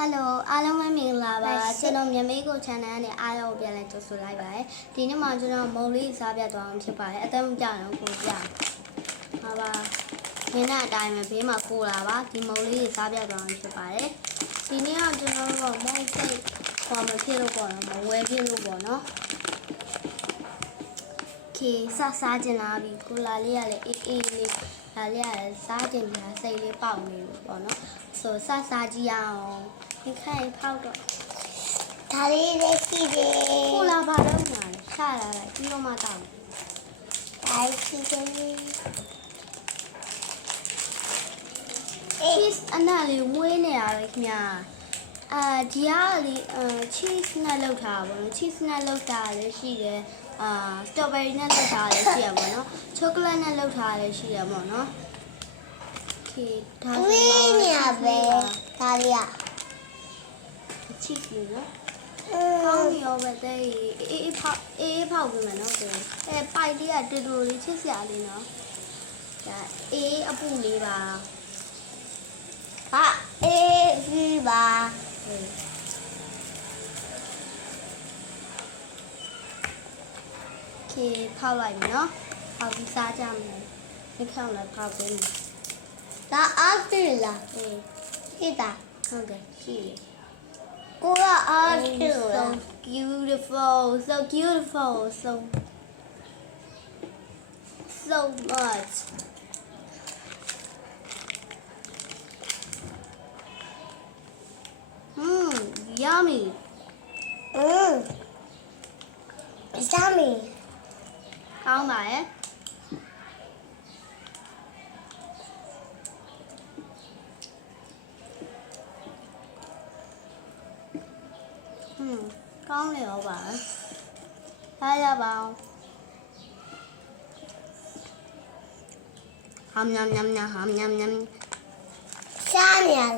Hello အားလုံးပဲမင်္ဂလာပါကျွန်တော်မြန်မာကို channel နဲ့အားလုံးကိုပြန်လဲကြိုဆိုလိုက်ပါတယ်ဒီနေ့မှကျွန်တော်မုံလေးစားပြသွားအောင်ဖြစ်ပါတယ်အသက်မကြတော့ကိုပြပါပါဒီနေ့အတိုင်းပဲဘေးမှာကိုလာပါဒီမုံလေးစားပြသွားအောင်ဖြစ်ပါတယ်ဒီနေ့ကကျွန်တော်တို့မုံစိတ်ခေါ်မဖြစ်လို့ပေါ့နော်မဝဲဖြစ်လို့ပေါ့နော်ခေစားကျင်လာပြီကိုလာလေးကလည်းအေးလေးဒါလေးကလည်းစားကျင်နေတာစိတ်လေးပေါက်နေလို့ပေါ့နော်ဆိုစားကြည့်အောင်ဒီခိုင်ဖောက်တော့ဒါလေးလေးရှိတယ်ကိုလာပါတော့မှာချလာလိုက်ပြီးတော့မှတောက်ဒါရှိတယ်cheese အနက်လေးဝေးနေရပဲခင်ဗျာဒီကလေcheese နဲ့လောက်ထားပါဘောနော် cheese နဲ့လောက်ထားလည်းရှိတယ်strawberry နဲ့လောက်ထားလည်းရှိရပါတော့ chocolate နဲ့လောက်ထားလည်းရှိရပါတော့ခေဒါဝေးနေရပဲဒါလေးอ่ะ cheese နော်ကောင်းနေရောပဲတဲ့အေးဖောက်ပြီးမယ်နော်ကိုပိုက်လေးကတူတူလေးချစ်စရာလေးနော်ဒါအေးအပူလေးပါအေးကြီးပါခေဖောက်လိုက်ပြီနော်ဖောက်ပြီးစားကြမယ်ဒီခေါင်းလည်းဖောက်ပေးမယ်ဒါအားတူလားရှိတာဟုတ်တယ်ရှိတယ်ကိုကအားတူ so beautiful so much yummy yummy ကောင်းပါရဲ့ကောင်းနေရောပါထားရပါအောင်ဟမ်ညမ်ရှားနေရလား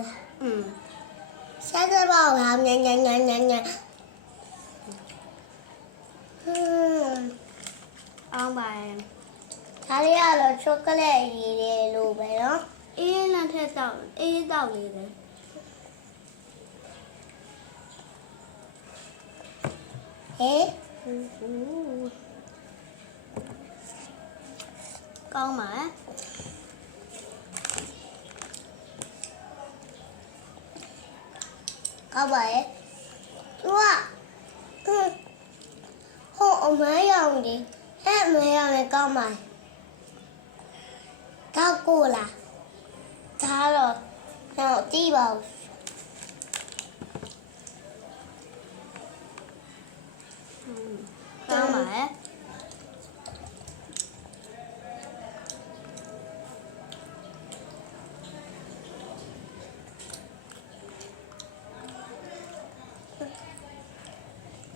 ရှားကြပါဦးဟမ်ညမ်ဒါလေးကတော့ချောကလက်ရည်လေးလိုပဲနော်အေးနဲ့ထက်တောက်အေးတောက်လေးတယ်ကောင်းပါကောင်းပါရဲ့သူကဟိုအမဲရောင်ဒီအဲ့အမဲရောင်လည်းကောင်းပါကောက်ကိုလားဒါတော့ကြည့်ပါဦးကောင်းပါရဲ့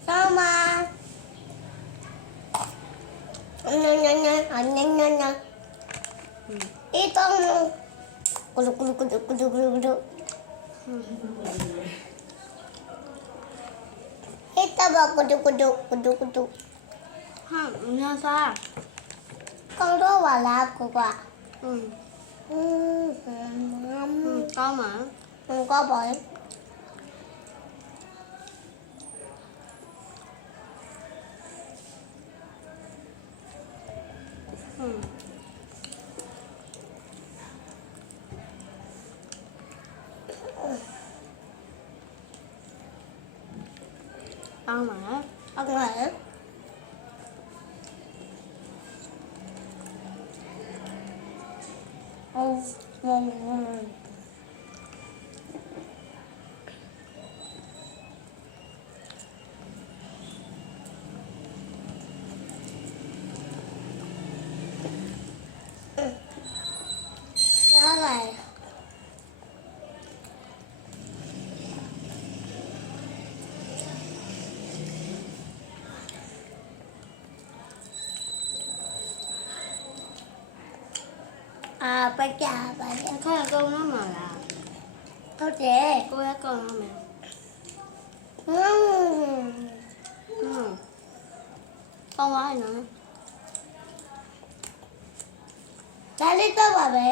ဆောင်းပါညအေးတော့ကူကူအေးတော့ကူညာစားကောင်းတော့ပါလားကိုကကောင်းပါကောင်းပါကောင်းပါဟုတ်ကဲ့ไปจ่าไปခါကောင်းတော့မှာလားဟုတ်တယ်ကိုရကောင်းတော့မယ်ကောင်းပါရဲ့နော်ဒါလေးတော့ပါပဲ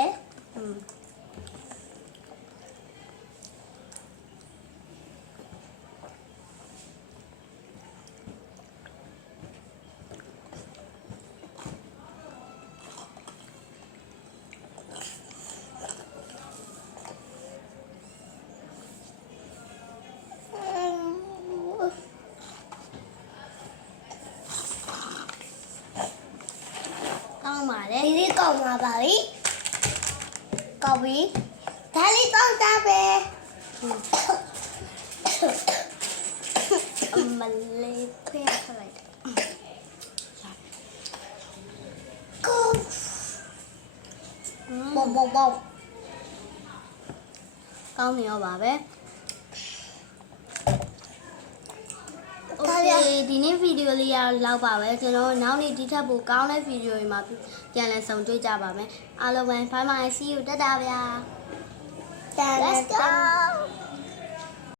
မှာပါပြီကောက်ပြီဒါလေးတောင်းတာပဲ အမလေးခွဲခလိုက်တယ် ကိုဘောဘောဘော ကောင်းနေရောပါပဲโอเคဒီနေ့ဗီဒီယိုလေးရလောက်ပါပဲကျွန်တော်နောက်နေ့ဒီထက်ပိုကောင်းတဲ့ဗီဒီယိုတွေမှာပြန်လည်ဆုံတွေ့ကြပါမယ်အားလုံးပဲ bye bye see you တတ်တာဗျာ Let's go